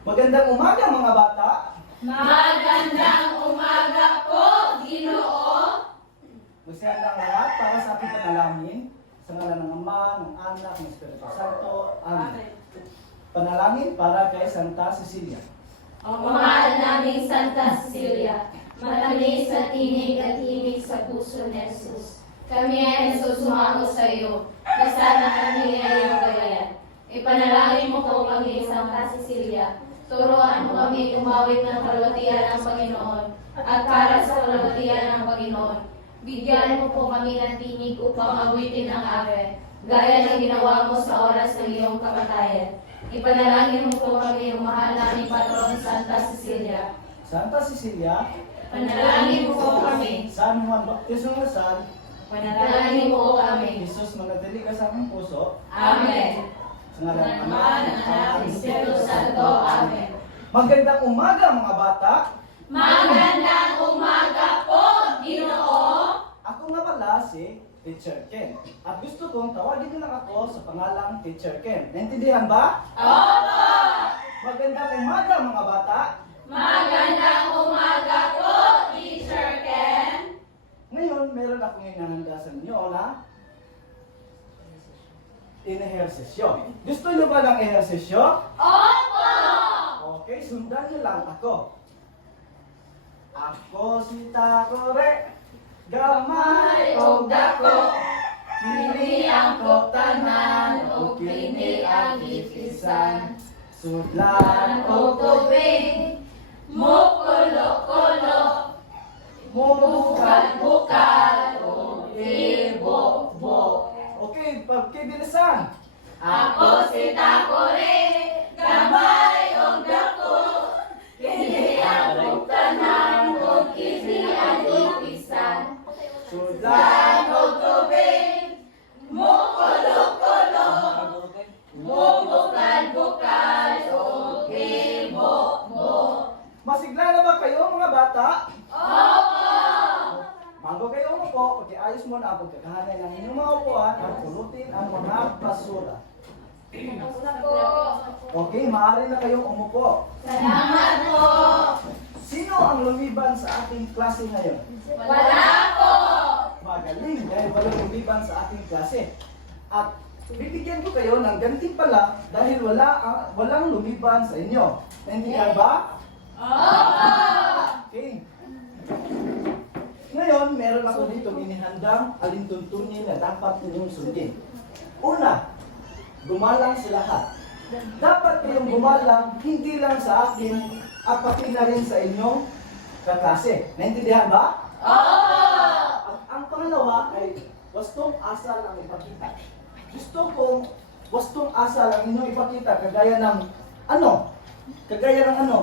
Magandang umaga mga bata. Magandang umaga po, Ginoo. Magsihanda ang lahat para sa ating panalangin. Sa ngalan ng Ama, ng Anak, ng Espiritu Santo. Amen. Panalangin para kay Santa Cecilia. Ang mahal naming Santa Cecilia, matamis sa tinig at himig sa puso ni Jesus. Kami ay nasusumango sa iyo, na sana kami ay iyong gayayan. Ipanalangin mo po kami, Santa Cecilia. Turuan mo kami umawit ng kalwatian ng Panginoon at para sa kalwatian ng Panginoon. Bigyan mo po kami ng tinig upang awitin ang ave, gaya ng ginawa mo sa oras ng iyong kamatayan. Ipanalangin mo po kami, ang mahal naming patron, Santa Cecilia. Santa Cecilia, Panalangin mo po kami. San Juan Baptista ng Lasal, Panalangin mo po kami. Jesus manatili ka sa aming puso. Amen. Sa ngalan ng Ama, Ama, ng Anak, ng Espiritu Santo. Amen. Magandang umaga mga bata. Magandang umaga po, Ginoo. Ako nga pala si Teacher Ken. At gusto kong tawagin niyo lang ako sa pangalang Teacher Ken. Naintindihan ba? Opo. Magandang umaga mga bata. Magandang umaga po, Teacher Ken. Ngayon, meron akong inahanda sa inyo na in-ehersesyo. Gusto niyo ba ng ehersesyo? Opo. Okay, sundan niyo lang ako. Ako si Takore, gamay o dako, kini ang tanan o kini ang ipisan, sudlan o tubig, mukulo-kulo, bukal-bukal, o ibo-bo. Okay, pagkibilisan. Ako si Takore, gamay o dako, kini ang tanan o kini ang ipisan, Sudlan o tubig, mukulo-kulo, bukal-bukal, o ibo-bo. Masigla na ba kayo mga bata? Opo! Bago kayo umupo, pagkiayos muna ang pagkakahanay ng inyong mga upuan at pulutin ang mga basura. Okay, maaari na kayong umupo. Salamat po! Sino ang lumiban sa ating klase ngayon? Wala po! Magaling dahil walang lumiban sa ating klase. At bibigyan ko kayo ng gantimpala dahil walang lumiban sa inyo. Naintindihan ba? Opo! Okay. Ngayon, meron ako dito inihandang alintuntunin na dapat ninyong sundin. Una, gumalang sa lahat. Dapat kayong gumalang hindi lang sa akin at pati na rin sa inyong kaklase. Naintindihan ba? Opo! At ang pangalawa ay wastong asal ang ipakita. Gusto kong wastong asal ang inyong ipakita kagaya ng ano? Kagaya ng ano?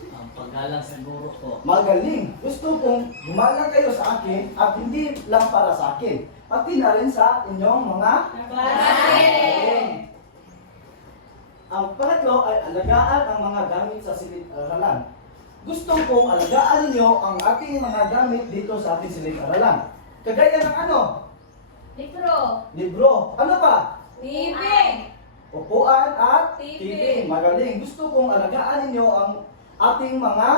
Ang paggalang sa guro ko. Magaling. Gusto kong gumalang kayo sa akin at hindi lang para sa akin. Pati na rin sa inyong mga Klase! Ang pangatlo ay alagaan ang mga gamit sa silid-aralan. Gusto kong alagaan ninyo ang ating mga gamit dito sa ating silid-aralan. Kagaya ng ano? Libro! Libro. Ano pa? TV! Upuan at TV. TV. Magaling. Gusto kong alagaan ninyo ang ating mga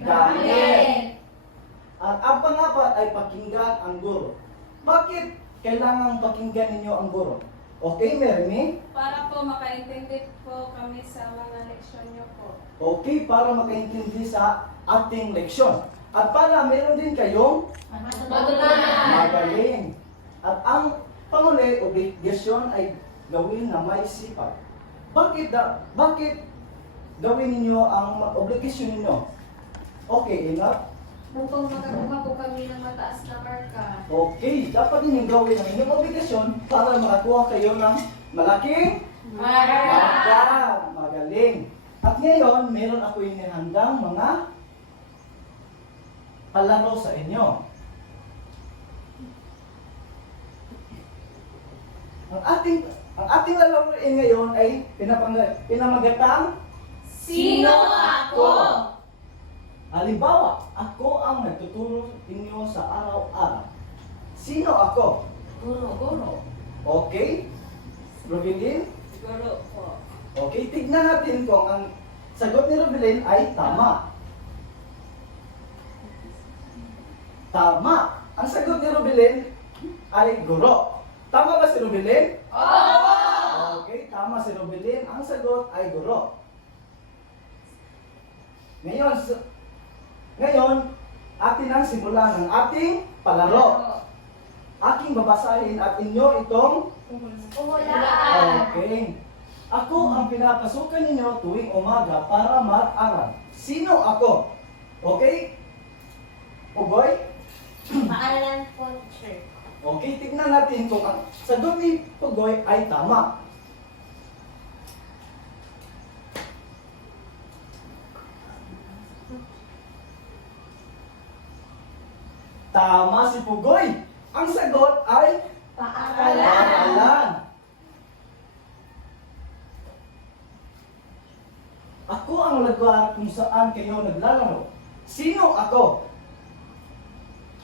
gamit. At ang pangapat ay pakinggan ang guro. Bakit kailangan pakinggan ninyo ang guro? Okay, Mermi? Para po makaintindi po kami sa mga leksyon niyo po. Okay, para makaintindi sa ating leksyon. At para meron din kayong Matutunan! magaling. At ang panghuli, obligasyon ay gawin na may sipag. Bakit gawin ninyo ang obligasyon ninyo? Okay, enough? Upang makakuha po kami ng mataas na marka. Okay, dapat ninyong gawin ang inyong obligasyon para makakuha kayo ng malaking marka. Magaling. At ngayon, meron ako inihandang mga palaro sa inyo. Ang ating lalaroin ngayon ay pinamagatang Sino ako? Halimbawa, ako ang nagtuturo inyo sa araw-araw. Sino ako? Guro. Okay? Rogelin? Siguro po. Okay, tignan natin kung ang sagot ni Rubilin ay tama. Tama. Ang sagot ni Rubilin ay guro. Tama ba si Rubilin? Okay, tama si Rubilin. Ang sagot ay guro. Ngayon, atin ang simulan ng ating palaro. Aking babasahin at inyo itong Umulan. okay. Ako ang pinapasukan ninyo tuwing umaga para mag-aral. Sino ako? Okay? Pugoy? Paaralan po, sir. Okay, tignan natin kung ang sagot ni Pugoy ay tama. Tama si Pugoy. Ang sagot ay Paaralan. paaralan. Ako ang lugar kung saan kayo naglalaro. Sino ako?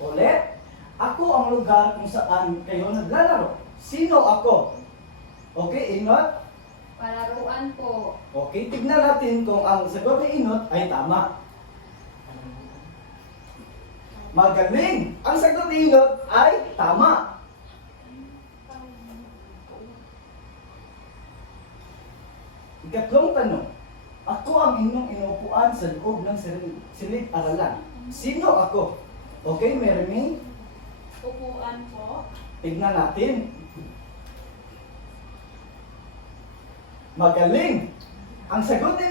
Ulit. Ako ang lugar kung saan kayo naglalaro. Sino ako? Okay, Inot? Palaruan po. Okay, tignan natin kung ang sagot ni Inot ay tama. Magaling! Ang sagot ni Inot ay tama. Ikatlong tanong. Ako ang inyong inuupuan sa loob ng silid-aralan. Sino ako? Okay, Meremy? Upuan po. Tignan natin. Magaling! Ang sagot ni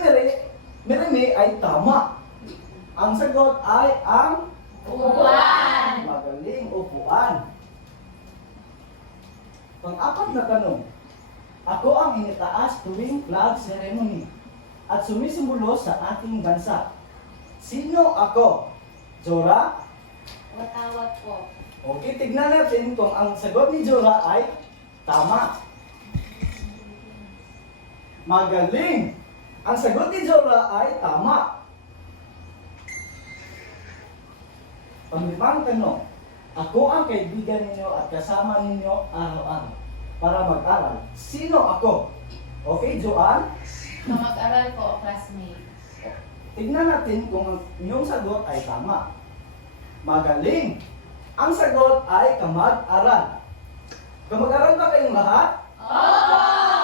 Meremy ay tama. Ang sagot ay ang Upuan. magaling, upuan. Pang-apat na tanong. Ako ang initaas tuwing flag ceremony at sumisimbolo sa ating bansa. Sino ako? Jora? Watawat po. Okay, tignan natin kung ang sagot ni Jora ay tama. Magaling! Ang sagot ni Jora ay tama. Panglimang tanong. Ako ang kaibigan ninyo at kasama ninyo araw-araw para mag-aral. Sino ako? Okay, Joanne? Mag-aral po, classmate. Tignan natin kung ang inyong sagot ay tama. Magaling! Ang sagot ay kamag-aral. Kamag-aral ba kayong lahat?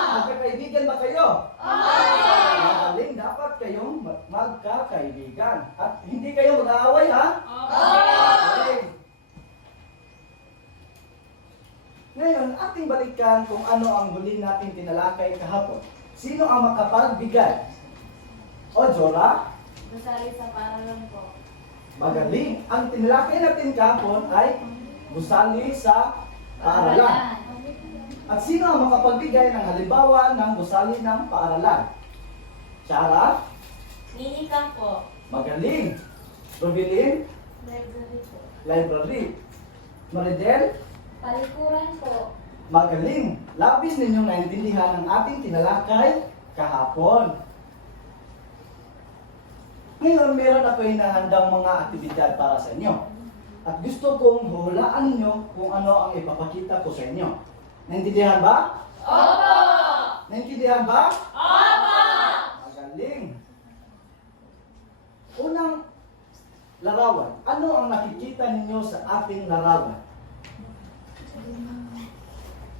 Magkakaibigan ba kayo? Magaling, dapat kayong magkakaibigan. At hindi kayo mag-aaway, ha? Okay. Ngayon, ating balikan kung ano ang huli nating tinalakay kahapon. Sino ang makapagbigay? O, Jora? Gusali sa paaralan po. Magaling. Ang tinalakay natin kahapon ay gusali sa paaralan. At sino ang makapagbigay ng halimbawa ng gusali ng paaralan? Chara? Minika po. Magaling. Robilin? Library po. Library. Maridel? Palikuran po. Magaling. Labis ninyong naintindihan ang ating tinalakay kahapon. Ngayon, meron ako hinahandang mga aktibidad para sa inyo. At gusto kong hulaan ninyo kung ano ang ipapakita ko sa inyo. Naintindihan ba? Opo! Naintindihan ba? Opo! Magaling. Unang larawan. Ano ang nakikita ninyo sa ating larawan?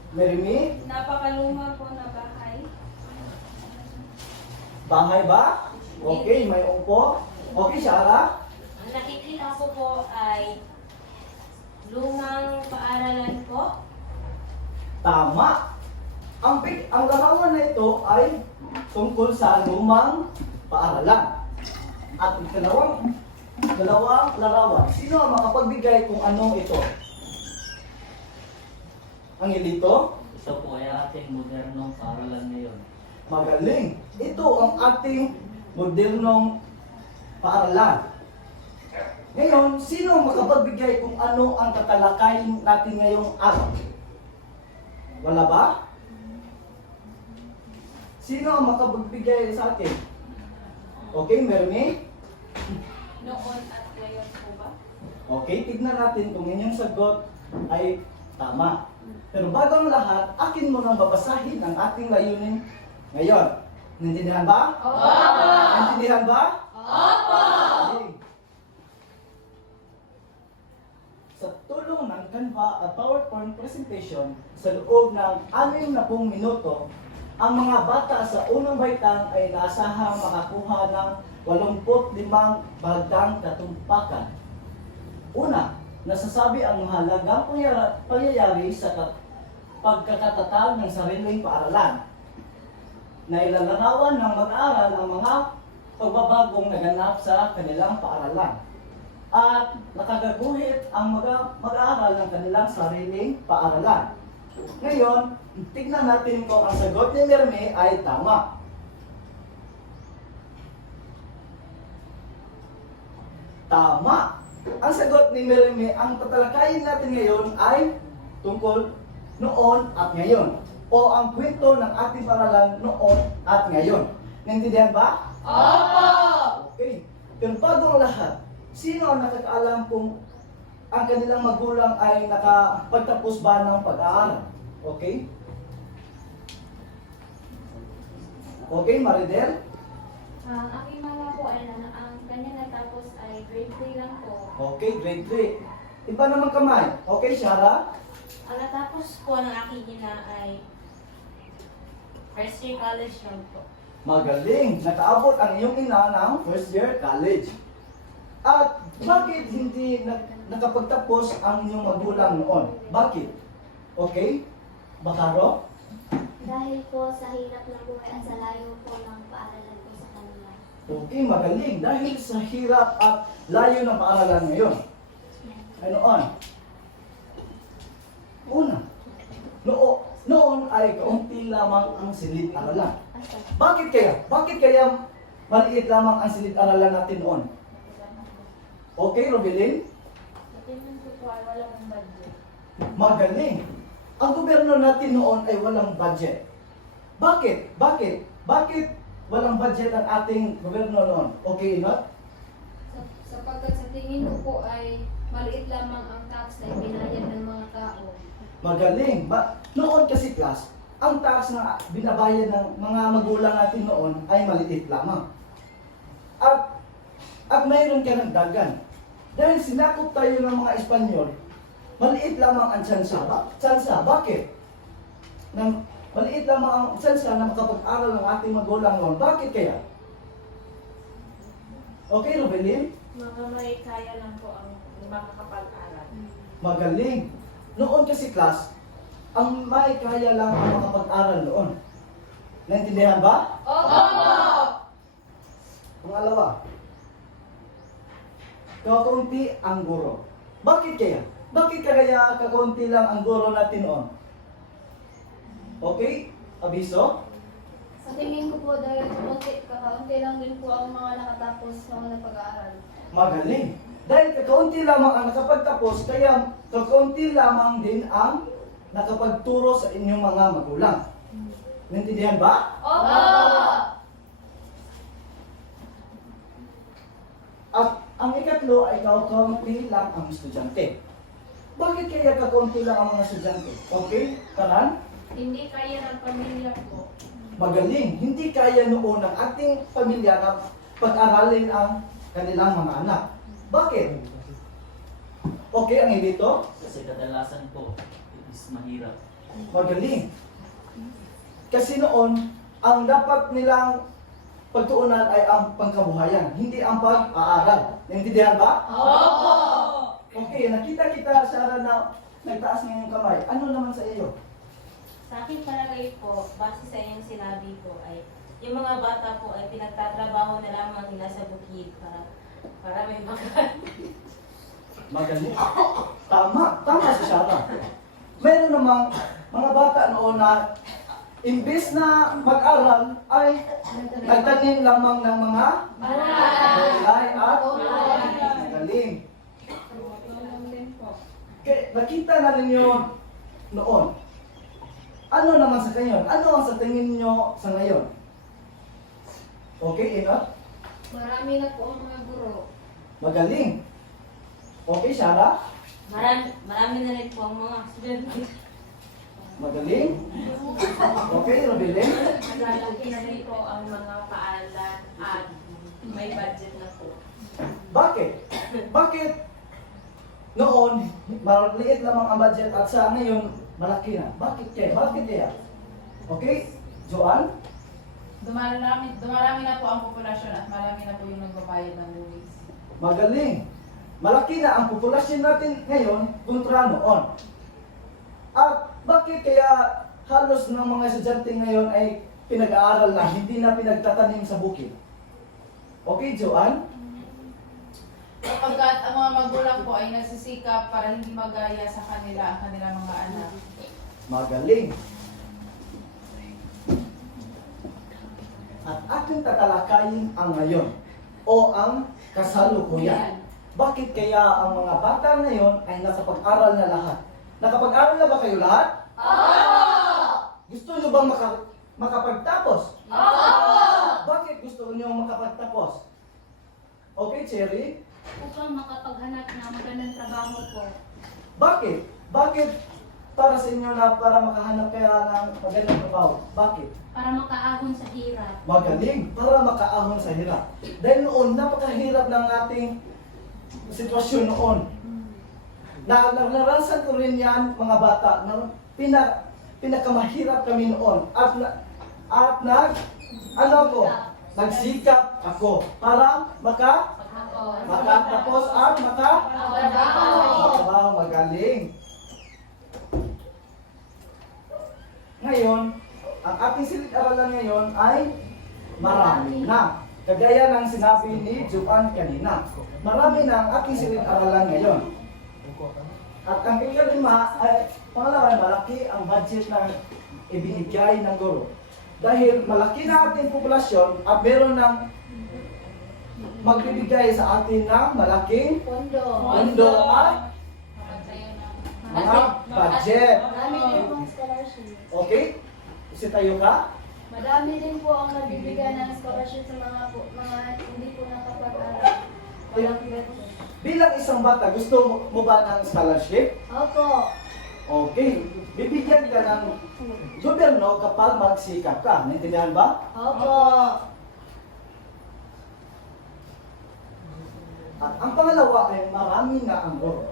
Meremy? Napakaluma po na bahay. Bahay ba? Okay, may upo. Okay, Shara? Ang nakikita ko po ay lumang paaralan po. Tama. Ang larawan na ito ay tungkol sa lumang paaralan. At dalawang larawan. Sino ang makapagbigay kung ano ito? Ang ilito? Ito po ay ating modernong paaralan ngayon. Magaling. Ito ang ating modernong paaralan. Ngayon, sino ang makapagbigay kung ano ang tatalakayin natin ngayong araw? Wala ba? Sino ang makapagbigay sa atin? Okay, Mermy? Noon at ngayon po ba? Okay, tignan natin kung inyong sagot ay tama. Pero bago ang lahat, akin mo nang babasahin ang ating layunin ngayon. Naintindihan ba? Opo! Naintindihan ba? Opo! Galing. Sa tulong ng Canva at PowerPoint presentation, sa loob ng 60 minuto, ang mga bata sa unang baitang ay naasahang makakuha ng 85 bagdang katumpakan. Una, nasasabi ang mahalagang pangyayari sa pagkakatatag ng sariling paaralan, na ilalarawan ng mag-aaral ang mga pagbabagong naganap sa kanilang paaralan, at nakagaguhit ang mag-aaral ng kanilang sariling paaralan. Ngayon, tignan natin kung ang sagot ni Merme ay tama. Tama! Ang sagot ni Merme, ang tatalakayin natin ngayon ay tungkol noon at ngayon, o ang kwento ng ating paaralan noon at ngayon. Naintindihan ba? Opo! Okay. Pero bago ang lahat, sino ang nakakaalam kung ang kanilang magulang ay nakapagtapos ba ng pag-aaral? Okay? Okay, Maridel? Ang aking mama po ay ang kanya natapos ay grade 3 lang po. Okay, grade 3. Iba naman kamay. Okay, Shara? Ang natapos po ng aking ina ay first year college lang po. Magaling. Nakaabot ang iyong ina ng first year college. At bakit hindi nakapagtapos ang inyong magulang noon? Bakit? Okay? Bakaro? Dahil po sa hirap ng buhay at sa layo po ng paaralan po sa kanila. Okay, magaling. Dahil sa hirap at layo ng paaralan ngayon. Ano on? Una, noon ay kaunti lamang ang silid-aralan. Bakit kaya? Bakit kaya maliit lamang ang silid-aralan natin noon? Okay, Robilin? Sa tingin ko po ay walang budget. Magaling. Ang gobyerno natin noon ay walang budget. Bakit? Bakit? Bakit walang budget ang ating gobyerno noon? Okay, Inot? Sapagkat sa tingin ko po ay maliit lamang ang tax na ibinayad ng mga tao. Magaling. Noon kasi class, ang tax na binabayad ng mga magulang natin noon ay maliit lamang. At mayroon ka ng dagan. Dahil sinakop tayo ng mga Espanyol, maliit lamang ang tsansa. Tsansa, bakit? Maliit lamang ang tsansa na makapag-aral ng ating magulang noon. Bakit kaya? Okay, Robelin? Mga may kaya lang po ang makakapag-aral. Magaling. Noon kasi class, ang may kaya lang ang makapag-aral noon. Naintindihan ba? Opo! Pangalawa, kakaunti ang guro. Bakit kaya? Bakit kaya kakaunti lang ang guro natin noon? Okay? Abiso? Sa tingin ko po dahil kakaunti lang din po ang mga nakatapos ng pag-aaral. Magaling. Dahil kakaunti lamang ang nakapagtapos, kaya kakaunti lamang din ang nakapagturo sa inyong mga magulang. Naintindihan ba? Opo! At ang ikatlo ay kakaunti lang ang estudyante. Bakit kaya kakaunti lang ang mga estudyante? Okay? Kanan? Hindi kaya ng pamilya po. Magaling. Hindi kaya noon ng ating pamilya na pag-aralin ang kanilang mga anak. Bakit? Okay ang dito? Kasi kadalasan po, it is mahirap. Magaling. Kasi noon, ang dapat nilang pagtuunan ay ang pangkabuhayan, hindi ang pag-aaral. Naintindihan ba? Opo! Okay, nakita kita, Sarah, na nagtaas ng iyong kamay. Ano naman sa iyo? Sa aking palagay po, base sa inyong sinabi po ay yung mga bata po ay pinagtatrabaho na lamang nila sa bukid para may makan. Magaling. Tama si Sarah. Meron namang mga bata noon na imbes na mag-aral ay nagtanim lamang ng mga gulay at magaling. Walang din po. Kaya nakita na ninyo noon. Ano naman sa ngayon? Ano ang sa tingin nyo sa ngayon? Okay, Inot? Marami na po ang mga guro. Magaling. Okay, Sarah? Marami na rin po ang mga estudyante. Magaling? Okay, Robilin? Malalaki na rin po ang mga paaralan at may budget na po. Bakit? Bakit noon, maliit lamang ang budget at sa ngayon, malaki na? Bakit kaya? Bakit kaya? Okay? Joanne? Dumarami na po ang populasyon at marami na po yung nagbabayad ng buwis. Magaling. Malaki na ang populasyon natin ngayon kontra noon. At bakit kaya halos ng mga estudyante ngayon ay pinag-aaral na, hindi na pinagtatanim sa bukid? Okay, Joanne? Kapagkat ang mga magulang po ay nagsisikap para hindi magaya sa kanila ang kanilang mga anak. Magaling. At ating tatalakayin ang ngayon o ang kasalukuyan. Bakit kaya ang mga bata ngayon ay nakapag-aral na lahat? Nakapag-aral na ba kayo lahat? Oo! Gusto nyo bang makapagtapos? Oo! Bakit gusto nyo makapagtapos? Okay, Cherry? Upang makapaghanap ng magandang trabaho po. Bakit? Bakit para sa inyo na para makahanap kaya ng magandang trabaho? Bakit? Para makaahon sa hirap. Magaling para makaahon sa hirap. Dahil noon, napakahirap ng ating sitwasyon noon. Naranasan ko rin yan, mga bata, na pinakamahirap kami noon. Nagsikap ako para makatapos at makatrabaho. Magaling. Ngayon, ang ating silid-aralan ngayon ay marami na. Kagaya ng sinabi ni Joanne kanina, marami na ang ating silid-aralan ngayon. At ang ikalima ay, pangalawa, malaki ang budget na ibinigay ng guro. Dahil malaki na ating populasyon at meron ng magbibigay sa atin ng malaking pondo at mga budget. Marami din pong scholarship. Okay? Tayo ka? Madami din po ang nabibigyan ng scholarship sa mga hindi po nakapag-aral. Walang kwento. Bilang isang bata, gusto mo ba ng scholarship? Opo. Okay. Bibigyan ka ng gobyerno kapag magsikap ka. Naintindihan ba? Opo. At ang pangalawa ay marami na ang guro.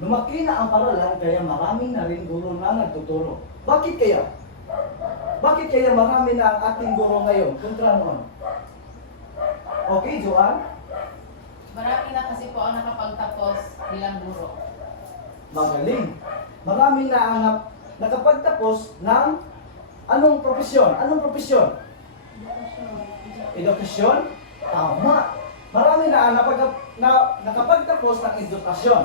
Lumaki na ang paralan kaya marami na rin guro na nagtuturo. Bakit kaya? Bakit kaya marami na ang ating guro ngayon kontra noon? Okay, Joanne? Marami na kasi po ang nakapagtapos bilang guro. Magaling. Marami na ang nakapagtapos ng anong profesyon? Anong profesyon? Edukasyon? Tama. Marami na ang nakapagtapos ng edukasyon.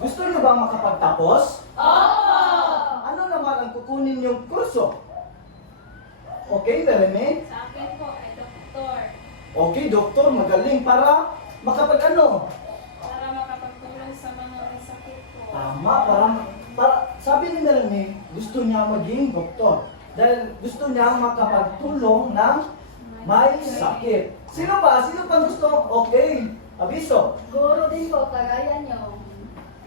Gusto niyo ba makapagtapos? Oo! Ano naman ang kukunin niyong kurso? Okay, Jeremy? Sa akin po ay doktor. Okay, doktor, magaling para makapag-ano? Para makapagtulong sa mga may sakit po. Tama, para sabi ni Jeremy, gusto niya maging doktor. Dahil gusto niya makapagtulong ng may sakit. Sino pa? Sino pa gusto? Okay, abiso. Guro din po, kagaya nyo.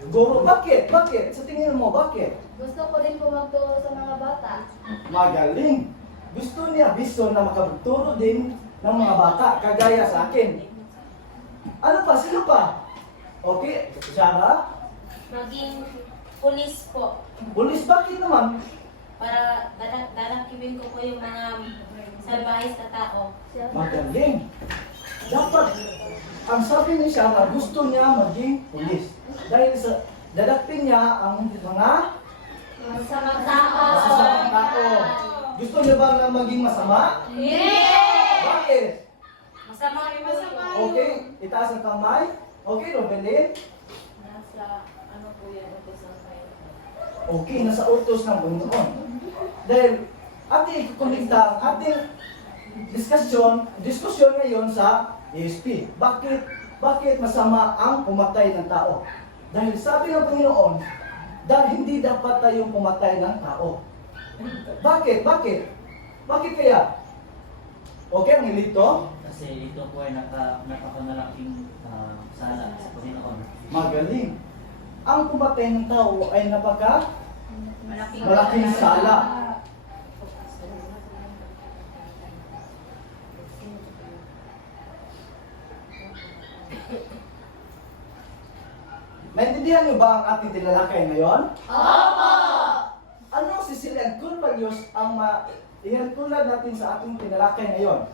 Guro, bakit? Bakit? Sa tingin mo, bakit? Gusto ko din po magturo sa mga bata. Magaling. Gusto niya abiso na makapagturo din ng mga bata, kagaya sa akin. Ano pa? Sino pa? Okay, Sarah? Maging pulis po. Pulis, bakit naman? Para danakiwin ko po yung mga salbahis na tao. Magaling. Dapat, ang sabi ni Sarah, gusto niya maging pulis. Dahil sa dadakpin niya ang mga Masamang masasamang tao. Gusto niyo ba na maging masama? Yeah! Bakit? Masama rin po. Okay, itaas ang kamay. Okay, Robelin. Nasa ano po yan, utos ng kayo. Okay, nasa utos ng Panginoon. Dahil ating ikukulikta ang ating diskusyon ngayon sa ESP. Bakit masama ang pumatay ng tao? Dahil sabi ng Panginoon, dahil hindi dapat tayong pumatay ng tao. Bakit? Bakit kaya? Okay, ang ilito? Kasi ito po ay napakanalaking sala sa Panginoon. Magaling. ang pumatay ng tao ay malaking sala. Naintindihan niyo ba ang ating tinalakay ngayon? Opo! Ano si Silian Curvalius ang ihatulad natin sa ating tinalakay ngayon?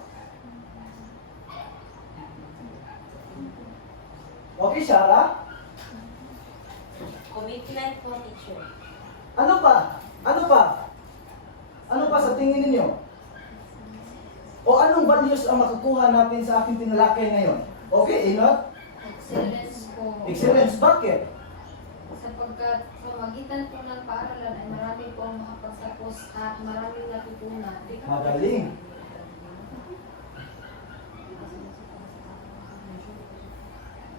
Okay, Shara? Commitment po, teacher. Ano pa? Ano pa? Ano pa sa tingin ninyo? O anong values ang makukuha natin sa ating tinalakay ngayon? Okay, Inot? Excellence po. Excellence. Bakit? Sapagkat sa magitan po ng paaralan ay marami po ang makapagsapos at maraming natutunan. Magaling.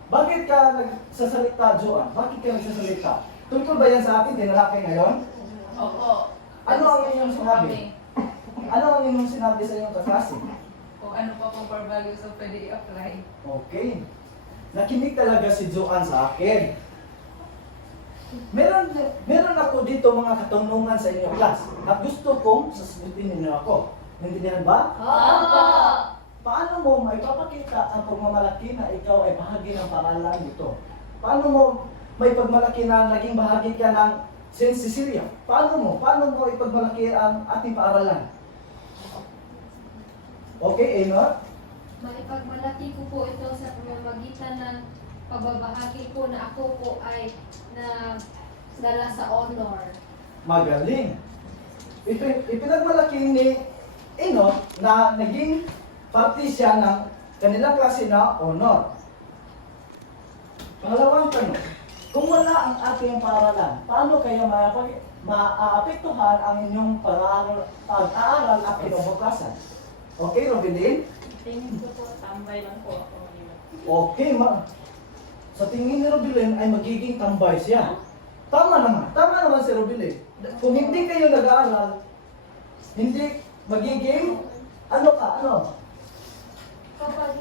Bakit ka nagsasalita, Joan? Bakit ka nagsasalita? Tungkol ba yan sa ating tinalakay ngayon? Opo. Ano ang inyong sinabi? Ano ang inyong sinabi sa iyong kaklase? Kung ano pa pong core values ang pwede i-apply. Okay. Nakinig talaga si Joan sa akin. Meron ako dito mga katanungan sa inyong class at gusto kong sasagutin ninyo ako. Naintindihan ba? Opo! Paano mo maipapakita ang pagmamalaki na ikaw ay bahagi ng paaralan dito? Paano mo may pagmalaki na naging bahagi ka ng St. Cecilia? Paano mo ipagmalaki ang ating paaralan? Okay, Enor? Maipagmalaki ko po ito sa pamamagitan ng pagbabahagi po na ako po ay na dala sa honor. Magaling. Ipinagmalaki ni Enor na naging parte siya ng kanilang klase na honor. Pangalawang tanong, kung wala ang ating paaralan, paano kaya maapektuhan ang inyong pag-aaral at kinabukasan? Okay, Robilin? Tingin ko po, tambay lang po ako. Okay, sa tingin ni Robilin ay magiging tambay siya. Tama naman si Robilin. Kung hindi kayo nag-aaral, hindi magiging, ano? Kapag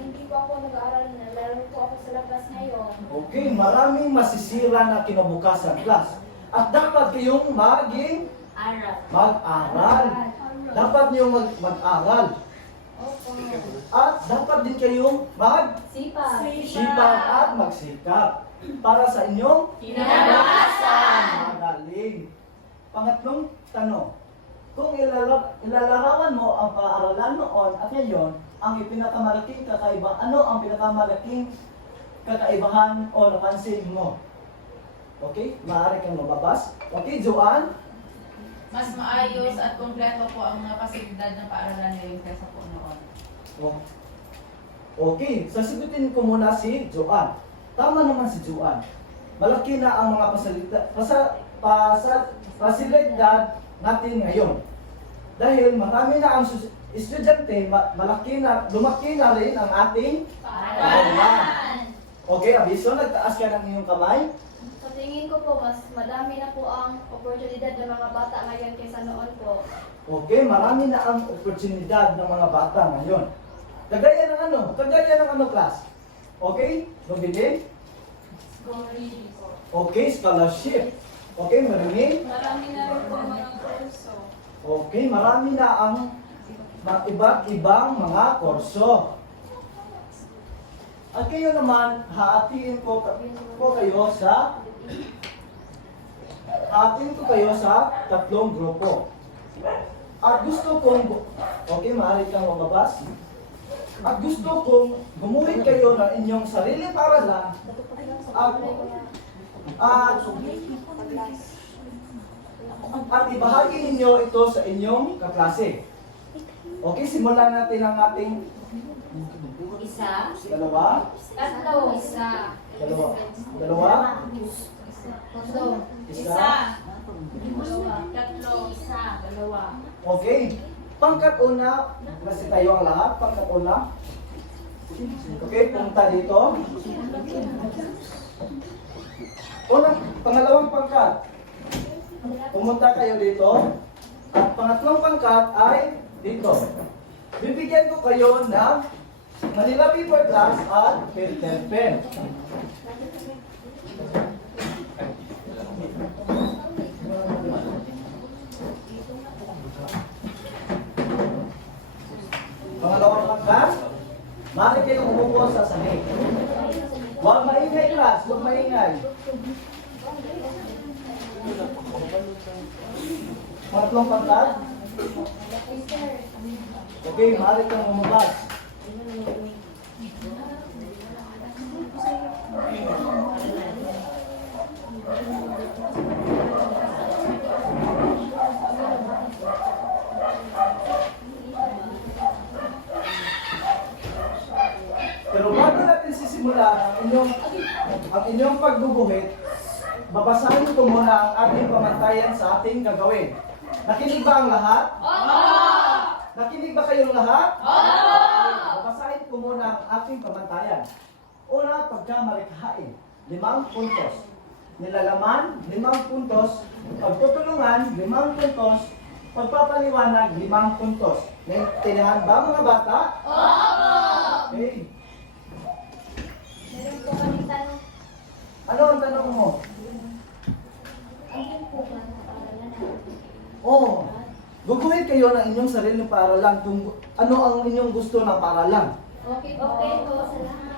hindi po ako nag-aaral na, lalo po ako sa labas ngayon. Okay, maraming masisira na kinabukasan class. At dapat kayong maging Aral. mag-aral. Dapat niyong mag-aral. Opo. At dapat din kayong Sipag. magsipag at magsikap para sa inyong Kinabukasan! magaling. Pangatlong tanong, kung ilalarawan mo ang paaralan noon at ngayon, ang pinakamalaking kakaibahan, ano ang pinakamalaking kakaibahan o napansin mo? Okay? Maaari kang mababas. Okay, Joanne? Mas maayos at kumpleto po ang mga pasilidad ng paaralan ngayon kaysa po noon. Oh. Okay, sasagutin ko muna si Joanne. Tama naman si Joanne. Malaki na ang mga pasilidad natin ngayon. Dahil marami na ang estudyante, lumaki na rin ang ating paaralan. Okay, abiso, nagtaas ka ng iyong kamay. Sa tingin ko po, mas madami na po ang oportunidad ng mga bata ngayon kaysa noon po. Okay, marami na ang oportunidad ng mga bata ngayon. Kagaya ng ano class? Okay, Robilin? Okay, scholarship. Okay, marinig? Marami na rin po mga kurso. Okay, marami na ang iba't ibang mga kurso. At kayo naman, hahatiin ko kayo sa tatlong grupo. At gusto kong, okay, maaari kang mababas. At gusto kong gumuhit kayo ng inyong sariling paaralan at ibahagi ninyo ito sa inyong kaklase. Okay, simulan natin ang ating Isa. dalawa. Tatlo. Isa. Dalawa. Tatlo. Isa. Dalawa. Tatlo. Isa. Dalawa. Okay. Pangkat una, kasi tayo ang lahat. Pangkat una. Okay, punta dito. Pangalawang pangkat. Pumunta kayo dito. At pangatlong pangkat ay dito. Bibigyan ko kayo ng Manila paper glass at filter pen. Pangalawang pangkat, maaari kayong umupo sa sahig. Huwag maingay class, huwag maingay. Pangatlong pangkat, okay, maaari kang umubas. Pero bago natin sisimulan ang inyong pagbubuhit, babasahin ko muna ang ating pamantayan sa ating gagawin. Nakinig ba ang lahat? Nakinig ba kayong lahat? Babasahin ko muna ang ating pamantayan. Una, pagkamalikhain, 5 puntos. Nilalaman, 5 puntos. Pagtutulungan, 5 puntos. Pagpapaliwanag, 5 puntos. Naintindihan ba mga bata? Okay. Meron po kami tanong. Ano ang tanong mo? Ano po ba ang paaralan natin? Oo. Guguhin kayo ng inyong sariling paaralan kung ano ang inyong gusto na paaralan. Okay po. Okay po, salamat.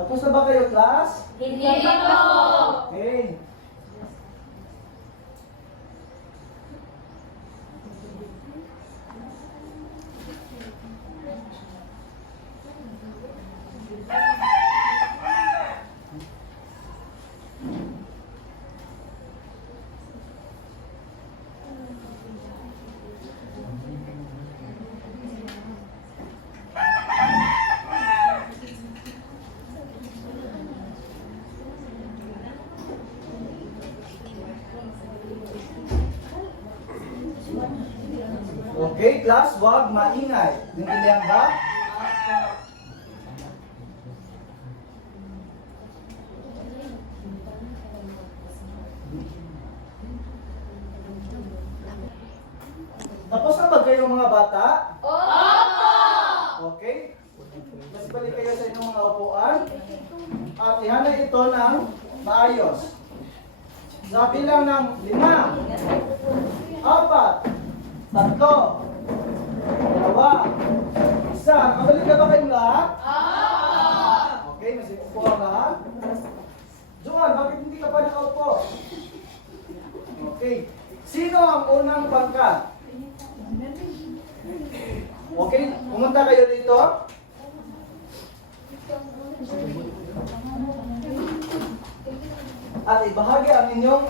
Tapos na ba kayo, class? Hindi po. Okay. Okay, class, wag maingay. Naintindihan ba? Tapos na ba kayo mga bata? Okay? Mas balik kayo sa inyong mga upuan. At ihanay ito ng maayos. Sa bilang ng 5, 4, 3, 2, 1. Nakabalik na ba kayong lahat? Okay, mas upo ang lahat. Joan, bakit hindi ka pa nakaupo? Okay. Sino ang unang pangkat? Okay, pumunta kayo dito. At ibahagi ang inyong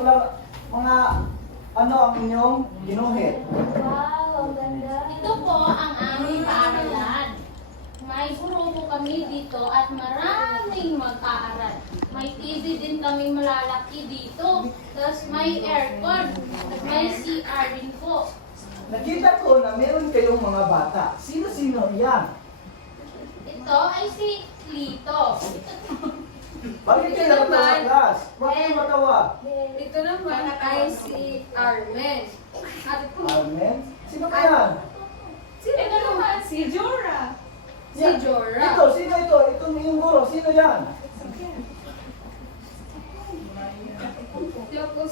mga ang inyong ginuhit. Wow, ang ganda. Ito po ang aming paaralan. May guro po kami dito at maraming mag-aaral. May TV din kami malalaki dito. Tapos may aircon. At may CR din po. Nakita ko na meron kayong mga bata. Sino-sino yan? Ito ay si Lito. Bakit kayo natawa, class? Huwag kayong matawa. Ito naman ay si Armen. At Amen? Sino ka yan? sino naman? Si Jora. Si Yan. Jora. Ito, sino ito? Itong iyong guro. Sino yan? Ito po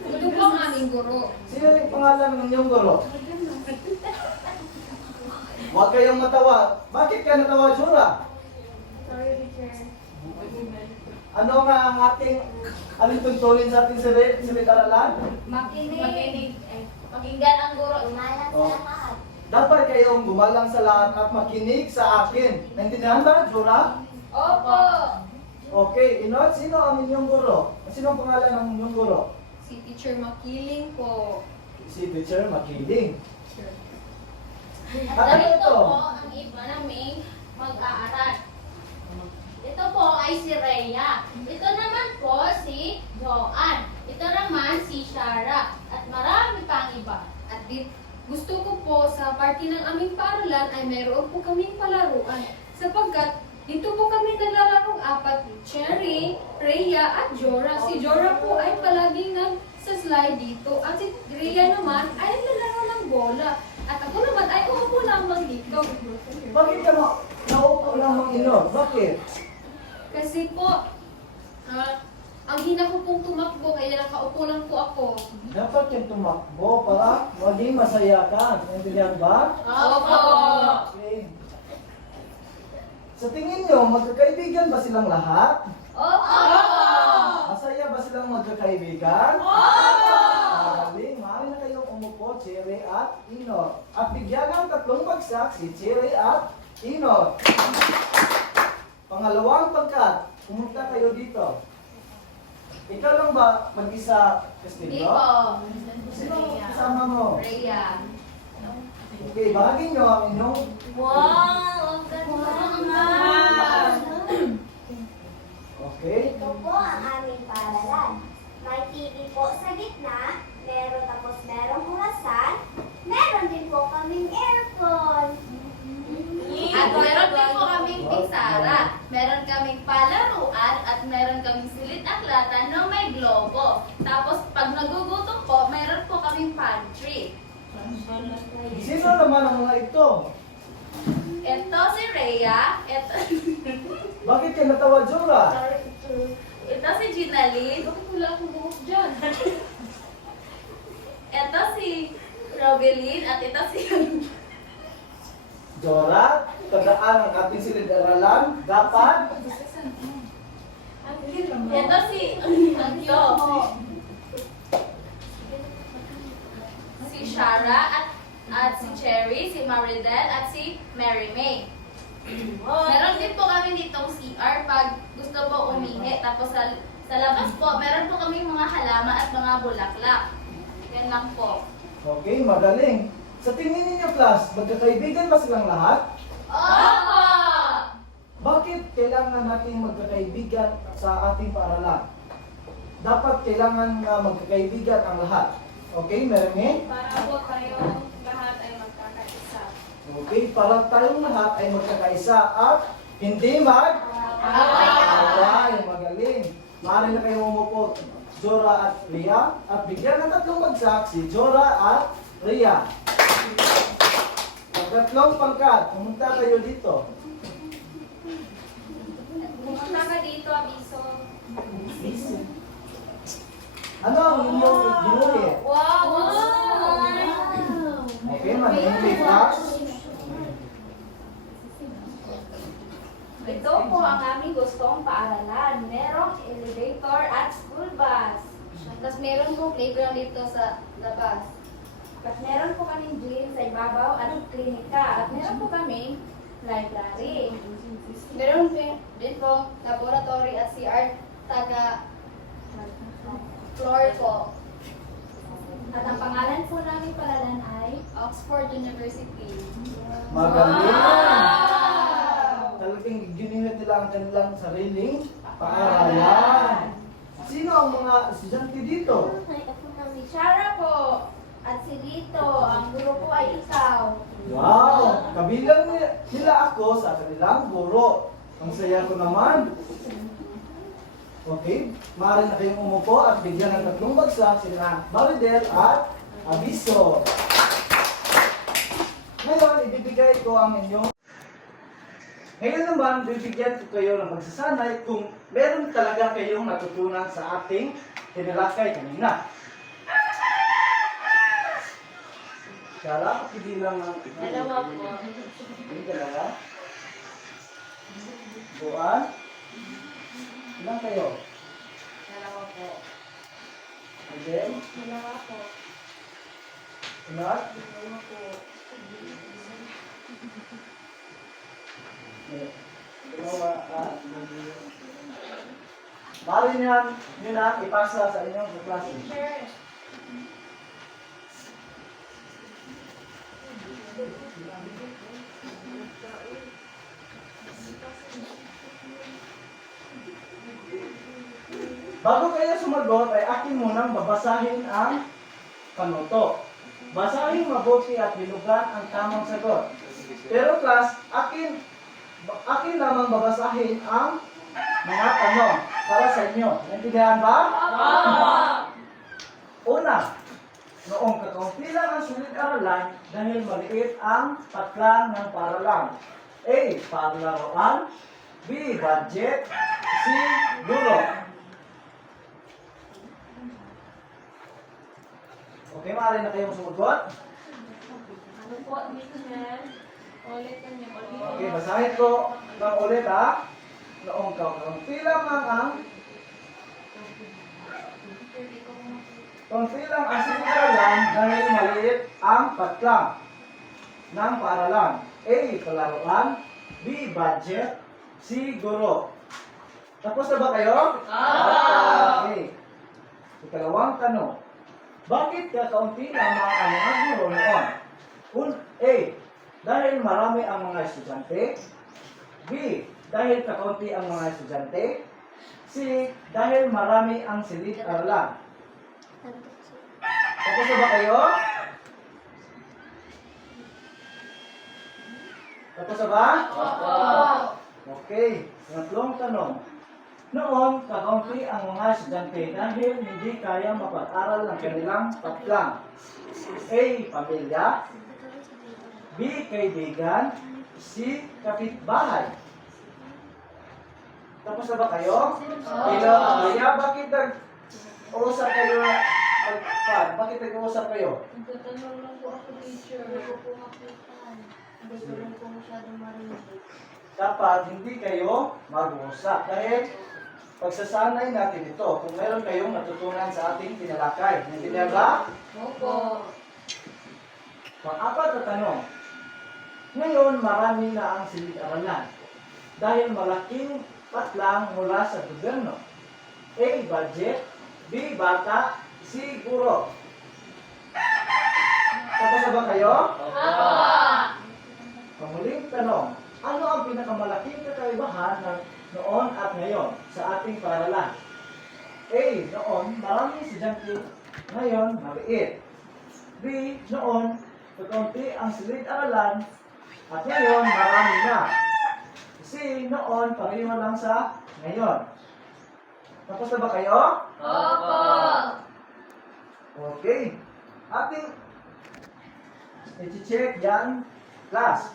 ito po ang aming guro. Sino yung pangalan ng iyong guro? Huwag kayong matawa. Bakit ka natawa, Jura? Sorry, teacher. Ano nga ang ating alintuntunin sa ating silid-aralan? Makinig. Pakinggan ang guro. Umalat Oh. sa lahat. Dapat kayong gumalang sa lahat at makinig sa akin. Naintindihan ba, Jura? Opo. Okay, Inot, sino ang inyong guro? Sino ang pangalan ng inyong guro? Si Teacher Makiling po. Si Teacher Makiling. At Ano ito ito? po ang iba naming mag-aaral. Ito po ay si Rhea. Ito naman po si Joanne. Ito naman si Shara. At marami pang iba. At gusto ko po sa party ng aming paaralan ay mayroon po kaming palaruan. Sapagkat dito po kami naglalarong apat, Cherry, Rhea at Jora. Si Jora po ay palaging sa slide dito. At si Rhea naman ay naglalaro ng bola. At ako naman ay uupo lamang dito. Bakit ka naupo lamang Inot? Bakit? Kasi po, ang hina ko pong tumakbo kaya nakaupo lang po ako. Dapat yung tumakbo para maging masaya ka. Naintindihan ba? Opo! Okay. Sa tingin nyo, magkakaibigan ba silang lahat? Opo! Masaya ba silang magkakaibigan? Opo! Magaling, maaari na kayong umupo, Cherry at Inot. At bigyan ng tatlong bagsak si Cherry at Inot. Pangalawang pagkat, pumunta kayo dito. Ikaw lang ba mag-isa, Hindi Castillo? po. Sino kasama mo? Rhea. Okay, bahagi nyo ang inyong... Wow! Ang ganda! Okay. Ito po ang aming paaralan. May TV po sa gitna, merong hulasan, meron din po kaming aircon. At meron din po kaming pinsara. Meron kaming palaruan at meron kaming silit-aklatan na may globo. Tapos pag nagugutom po, meron po kaming pantry. Sino naman ang mga ito? Ito si Rhea. Bakit ka natawa, Jura? Ito si Ginalyn. Bakit wala akong buhok dyan? Ito si Robelyn. At ito si... Jora, tandaan ang ating silid-aralan. Dapat Ito si... Ito. Si Shara at si Cherry, si Maridel at si Mary May. Meron din po kami ditong CR pag gusto po umihi. Tapos sa labas po, meron po kami mga halaman at mga bulaklak. Yan lang po. okay, magaling. Sa tingin ninyo, class, magkakaibigan ba silang lahat? Opo! Bakit kailangan natin magkakaibigan sa ating paaralan? Dapat kailangan na magkakaibigan ang lahat. Okay, Merme? Para po tayong lahat ay magkakaisa. Okay, para tayong lahat ay magkakaisa at hindi mag-away. Magaling. Maaari na kayong umupo, Jora at Rhea. At bigyan ng tatlong bagsak si Jora at Rhea. Tatlong pangkat, pumunta kayo dito. Pumunta ka dito, Abiso. Ano ang inyong ginuhit? Wow! Okay, manahimik class. Ito po ang aming gustong paaralan. Merong elevator at school bus. Tapos meron po playground dito sa labas. At meron po kaming gym sa ibabaw at klinika. At meron po kaming library. Meron din po laboratory at CR taga floor po. At ang pangalan po namin paaralan ay Oxford University. Magaling. Wow! Talagang ginuhit nila ang kanilang sariling paaralan. Sino ang mga estudyante dito? Si Shara po. At si Lito. Ang guro po ay ikaw. Wow! Kabilang nila ako sa kanilang guro. Ang saya ko naman. Okay, maaari na kayong umupo at bigyan ng tatlong bagsak sila Maridel at Abiso. Ngayon, ibibigay ko ang inyong... Ngayon naman, bibigyan ko kayo ng pagsasanay kung meron talaga kayong natutunan sa ating tinalakay kanina. Shara, pigilan ng... Dalawa po. Hindi dalawa. Buwan. Ilan kayo? Dalawa po. Again? Dalawa po. Ilan? Dalawa po. Mari niyan, yun na, ipasa sa inyong klase. Bago kayo sumagot, ay akin munang babasahin ang panuto. Basahin mabuti at bilugan ang tamang sagot. Pero class, akin lamang babasahin ang mga tanong para sa inyo. Naintindihan ba? Una, noong kakaunti lang ang silid-aralan dahil maliit ang patlang ng paralan. A. Paglaruan. B. Budget. C. Guro. Okay, maaari na kayong sumagot. Ano po, teacher? Ulitin niyo. Okay, basahin ko ng ulit ha. Noong kaunti lamang ang silid-aralan dahil maliit ang patlang ng paralan. A. Palaruan. B. Budget. C. Guro. Tapos na ba kayo? Okay. Ikalawang tanong. Bakit kakaunti lamang ang mga guro noon? A. Dahil marami ang mga estudyante. B. Dahil kakaunti ang mga estudyante. C. Dahil marami ang silid-aralan. Tapos na ba kayo? Tapos na ba? Okay. Pangatlong tanong. Noon, kakaunti ang mga estudyante dahil hindi kaya mapag-aral ng kanilang patlang. A. Pamilya. B. Kaibigan. C. Kapitbahay. Tapos na ba kayo? Hello, Amaya, bakit nag-uusap kayo? Bakit nag-uusap kayo? Nagtatanong lang po ako, teacher. Hindi ko lang po masyadong marinig. Dapat hindi kayo mag-uusap dahil pagsasanay natin ito kung meron kayong natutunan sa ating tinalakay. Naintindihan ba? Opo. Pang-apat na tanong. Ngayon, marami na ang silid-aralan dahil malaking patlang mula sa gobyerno. A. Budget. B. Bata. C. Guro. Tapos na ba kayo? Panghuling tanong. Ano ang pinakamalaking kakaibahan ng noon at ngayon sa ating paaralan? A. Noon, maraming estudyante. Ngayon, maliit. B. Noon, kakaunti ang silid-aralan. At ngayon, marami na. C. Noon, pareho lang sa ngayon. Tapos na ba kayo? Okay. Ating i-check yan, class.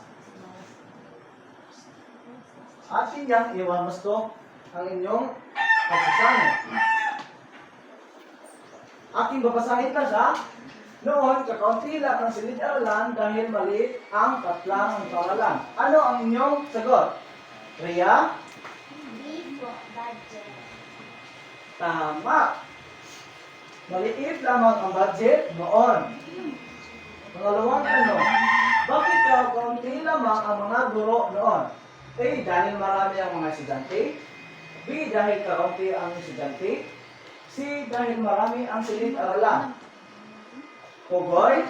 Ating yan, iwan gusto ang inyong pagsasanay. Aking babasahin lang siya. Noon, kakaunti lang ang silid-aralan dahil maliit ang patlang ng paaralan. Ano ang inyong sagot? Rhea? B po, budget. Tama. Maliit lamang ang budget noon. Pangalawang tanong. Bakit kakaunti lamang ang mga guro noon? A. Dahil marami ang mga estudyante. B. Dahil kakaunti ang estudyante. C. Dahil marami ang silid-aralan. Pugoy?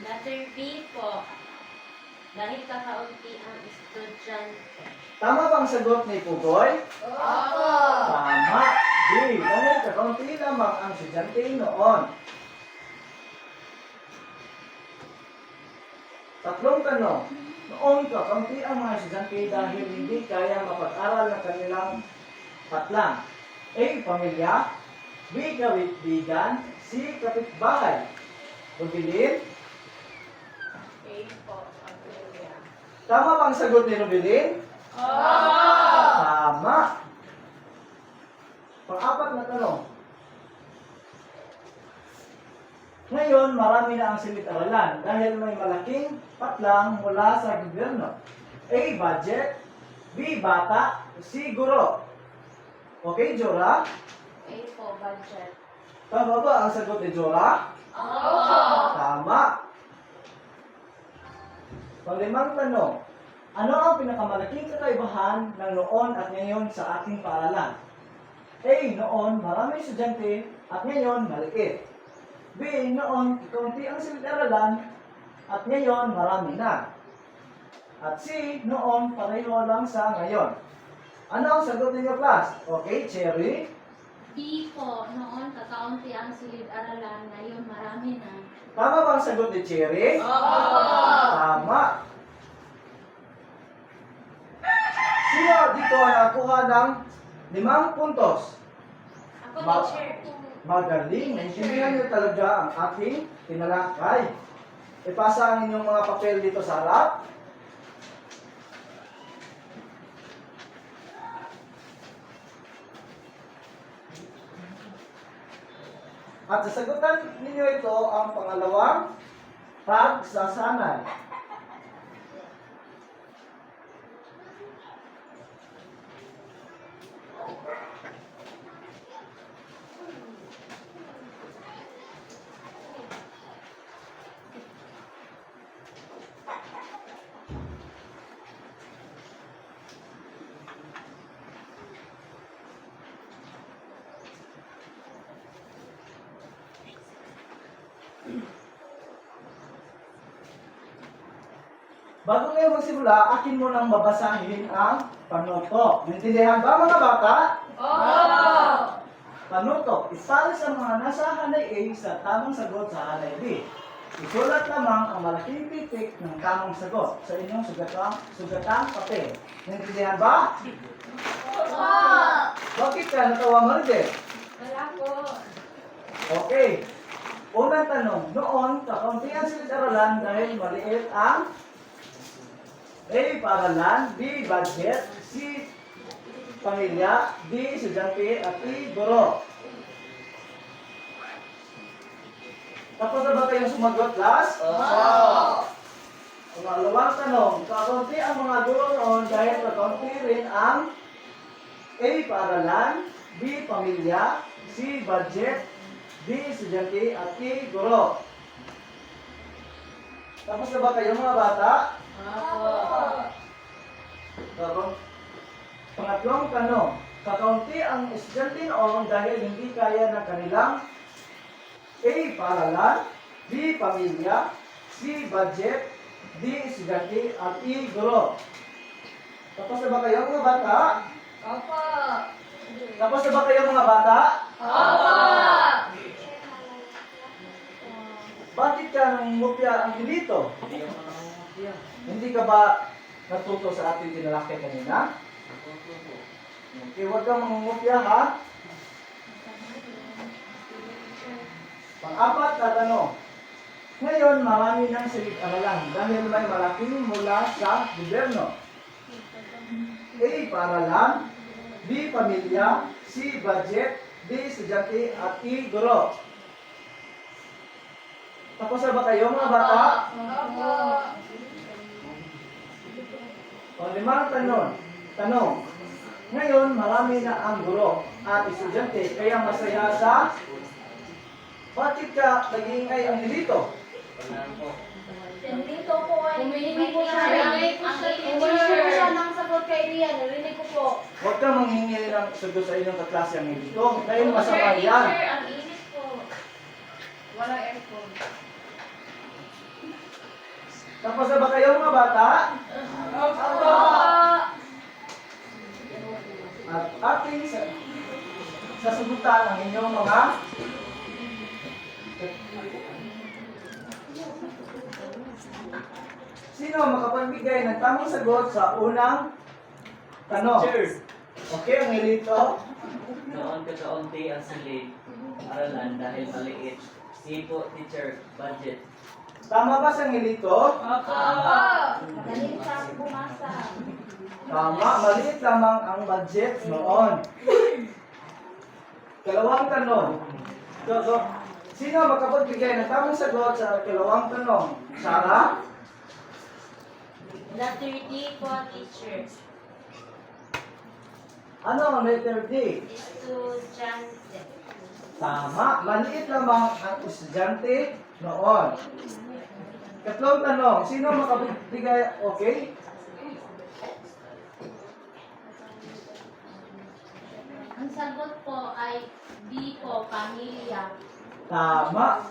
Letter B po. Dahil kakaunti ang estudyante. Tama bang sagot ni Pugoy? Tama. B. Dahil kakaunti lamang ang estudyante noon. Tatlong tanong. Noon kakaunti ang mga estudyante dahil hindi kaya mapag-aral ng kanilang patlang. A. Pamilya. B. Kaibigan. C. Kapitbahay. Rubilin? A po, pamilya. Tama bang sagot ni Rubilin? Tama. Pang-apat na tanong. Ngayon, marami na ang silid-aralan dahil may malaking patlang mula sa gobyerno. A. Budget. B. Bata. C. Guro. Okay, Jora? A po, budget. Tama ba ang sagot ni Jora? Tama. Panglimang tanong. Ano ang pinakamalaking kakaibahan ng noon at ngayon sa ating paaralan? A. Noon, maraming estudyante at ngayon maliit. B. Noon, kaunti ang silid-aralan at ngayon marami na. At C. Noon, pareho lang sa ngayon. Ano ang sagot ninyo, class? Okay, Cherry. B po, noon kakaunti ang silid-aralan, ngayon marami na. Tama ba ang sagot ni Cherry? Oo. Tama. Sino dito ang nakakuha ng 5 puntos? Ako, Ma- teacher. Magaling. Naintindihan niyo talaga ang ating tinalakay. Ipasa ang inyong mga papel dito sa harap. At sasagutan ninyo ito ang pangalawang pagsasanay. Bago kayo magsimula, akin mo nang babasahin ang panuto. Naintindihan ba mga bata? Oo. Panuto, isali sa mga nasa hanay A sa tamang sagot sa hanay B. Isulat lamang ang malaking titik ng tamang sagot sa inyong sugatang papel. Naintindihan ba? Bakit ka natawa, Maribel? Wala po. Okay. Unang tanong, noon, kakaunti ang silid-aralan dahil maliit ang A. Paaralan, B. Budget, C. Pamilya, D. Estudyante, at E. Guro. Tapos na ba kayong sumagot, class? Pangalawang tanong, kakaunti ang mga guro noon dahil kakaunti rin ang A. Paaralan, B. Pamilya, C. Budget, D. Estudyante, at E. Guro. Tapos na ba kayo mga bata? Pangatlong tanong, kakaunti ang estudyante noon dahil hindi kaya ng kanilang A. Paaralan, B. Pamilya, C. Budget, D. Estudyante, at E. Guro. Tapos na ba kayo mga bata? Opo. Tapos na ba kayo mga bata? Opo. Bakit ka nangungupya ang dilito? Hindi ako nangungopia. Hindi ka ba natuto sa ating tinalakay kanina? Okay, huwag kang mangungupya ha. Pang-apat na tanong. Ngayon, marami ng silid-aralan dahil may malaking mula sa gobyerno. A. Paaralan, B. Pamilya, C. Budget, D. Estudyante, at E. Guro. Tapos na ba kayo mga bata? Opo. Panglimang tanong. Ngayon, marami na ang guro at estudyante, kaya masaya sa... Bakit ka nag-iingay ang dilito? Wala po. Dito po ay Humihingi po siya. Humihingi po siya, Humihingi po siya ng sagot kay Rian. Narinig ko po. Huwag kang manghingi ng sagot sa inyong kaklase ang dilito. Dahil masama yan. ang init po. Walang aircon. Tapos na ba kayo mga bata? Opo. At ating sasagutan ang inyong mga sino makapagbigay ng tamang sagot sa unang tanong? Teacher, Okay, ang ilito. noon kakaunti ang silid-aralan dahil maliit. C po, teacher, budget. Tama ba sa ilito? Opo. Magaling siya bumasa. Tama, maliit lamang ang budget noon. Kalawang tanong. Sino makapagbigay ng tamang sagot sa kalawang tanong? Sarah? Letter D po, teacher. Ano ang letter D? Estudyante. Tama, maliit lamang ang estudyante noon. Katlong tanong, sino makapagbigay, okay? sagot po ay B po, pamilya. Tama.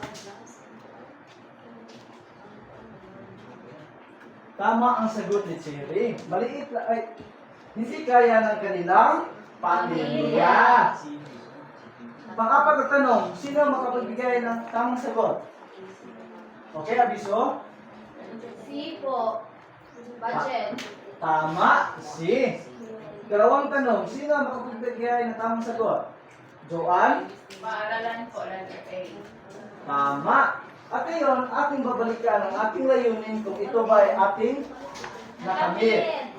Tama ang sagot ni Cherry. Maliit lang ay hindi kaya ng kanilang pamilya. Pang-apat na tanong, sino makapagbigay ng tamang sagot? Okay, abiso? C po, budget. Tama, si. Dalawang tanong, sino makapagbigay ng tamang sagot? Joanne? Paaralan po, letter A. Tama. At ngayon, ating babalikan ang ating layunin kung ito ba ay ating nakamit.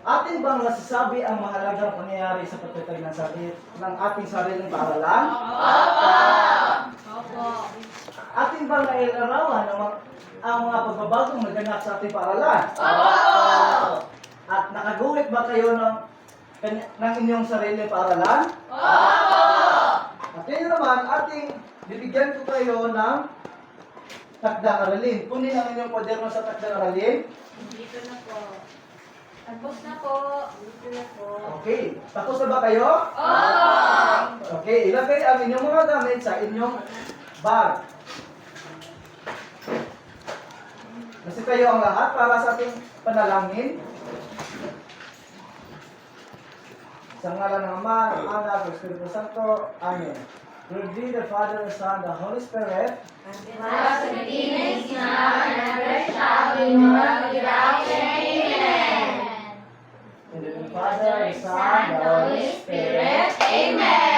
Atin bang nasasabi ang mahalagang pangyayari sa pagtatag ng ating sariling paaralan? Opo. Atin bang nailarawan ang mga pagbabagong naganap sa ating paaralan? At nakaguhit ba kayo ng inyong sariling paaralan? At ngayon naman, bibigyan ko kayo ng takdang aralin. Kunin ang inyong kwaderno sa takdang aralin. Dito na po. Tapos na po. Dito na po. Okay. Tapos na ba kayo? Okay. Ilagay ang inyong mga gamit sa inyong bag. Kasi kayo ang lahat para sa ating panalangin. Sa ngalan ng Ama, ng Anak, ng Espiritu Santo. Amen. Glory be the Father, the Son, the Holy Spirit. Sa beginning, is now, and ever shall be, world without end. Amen. In the name of the Father, the Son, the Holy Spirit. Amen.